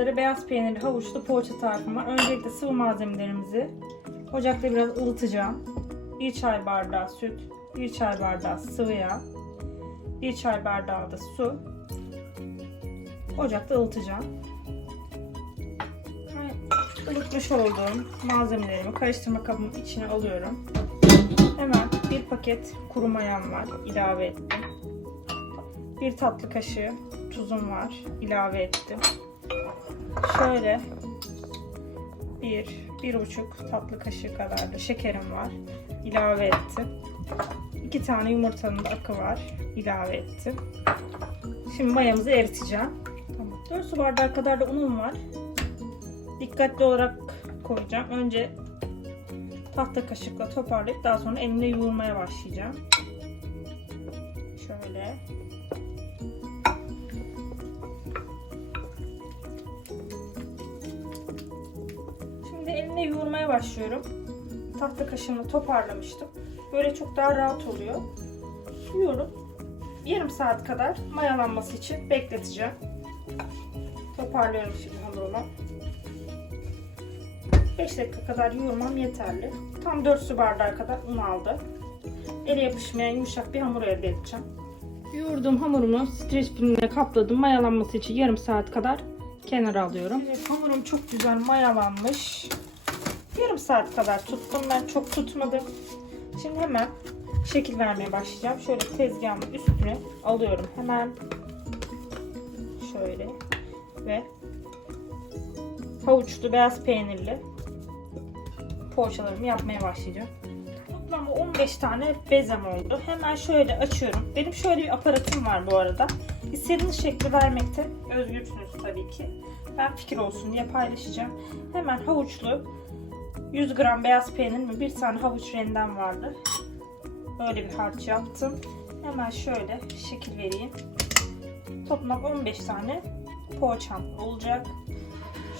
sizlere beyaz peynirli havuçlu poğaça tarifim var. Öncelikle sıvı malzemelerimizi ocakta biraz ılıtacağım. 1 çay bardağı süt, 1 çay bardağı sıvı yağ, 1 çay bardağı da su. Ocakta ılıtacağım. Ilıtmış olduğum malzemelerimi karıştırma kabımın içine alıyorum. Hemen bir paket kuru mayam var. ilave ettim. Bir tatlı kaşığı tuzum var. ilave ettim. Şöyle bir, bir buçuk tatlı kaşığı kadar da şekerim var. ilave ettim. İki tane yumurtanın da akı var. ilave ettim. Şimdi mayamızı eriteceğim. Tamam. 4 su bardağı kadar da unum var. Dikkatli olarak koyacağım. Önce tahta kaşıkla toparlayıp daha sonra elimle yoğurmaya başlayacağım. Şöyle. Elimle yoğurmaya başlıyorum. Tahta kaşığımla toparlamıştım. Böyle çok daha rahat oluyor. Yoğurup yarım saat kadar mayalanması için bekleteceğim. Toparlıyorum şimdi hamurumu. 5 dakika kadar yoğurmam yeterli. Tam 4 su bardağı kadar un aldı. Ele yapışmayan yumuşak bir hamur elde edeceğim. Yoğurduğum hamurumu streç filmle kapladım. Mayalanması için yarım saat kadar kenara alıyorum. Evet, hamurum çok güzel mayalanmış. Yarım saat kadar tuttum ben. Çok tutmadım. Şimdi hemen şekil vermeye başlayacağım. Şöyle tezgahımın üstüne alıyorum. Hemen şöyle ve havuçlu beyaz peynirli poğaçalarımı yapmaya başlayacağım. Toplamda 15 tane bezem oldu. Hemen şöyle açıyorum. Benim şöyle bir aparatım var bu arada. İstediğiniz şekli vermekte özgürsünüz tabii ki. Ben fikir olsun diye paylaşacağım. Hemen havuçlu 100 gram beyaz peynir mi bir tane havuç rendem vardı. Böyle bir harç yaptım. Hemen şöyle şekil vereyim. Toplam 15 tane poğaçam olacak.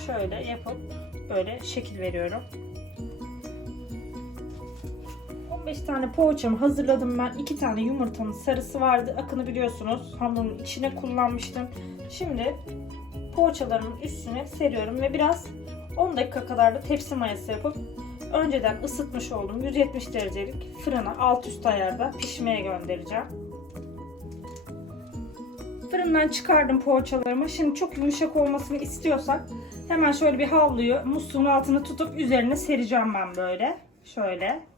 Şöyle yapıp böyle şekil veriyorum. 15 tane poğaçamı hazırladım ben. 2 tane yumurtanın sarısı vardı. Akını biliyorsunuz. Hamurun içine kullanmıştım. Şimdi poğaçalarımın üstüne seriyorum ve biraz 10 dakika kadar da tepsi mayası yapıp önceden ısıtmış olduğum 170 derecelik fırına alt üst ayarda pişmeye göndereceğim. Fırından çıkardım poğaçalarımı. Şimdi çok yumuşak olmasını istiyorsak hemen şöyle bir havluyu musluğun altına tutup üzerine sereceğim ben böyle. Şöyle.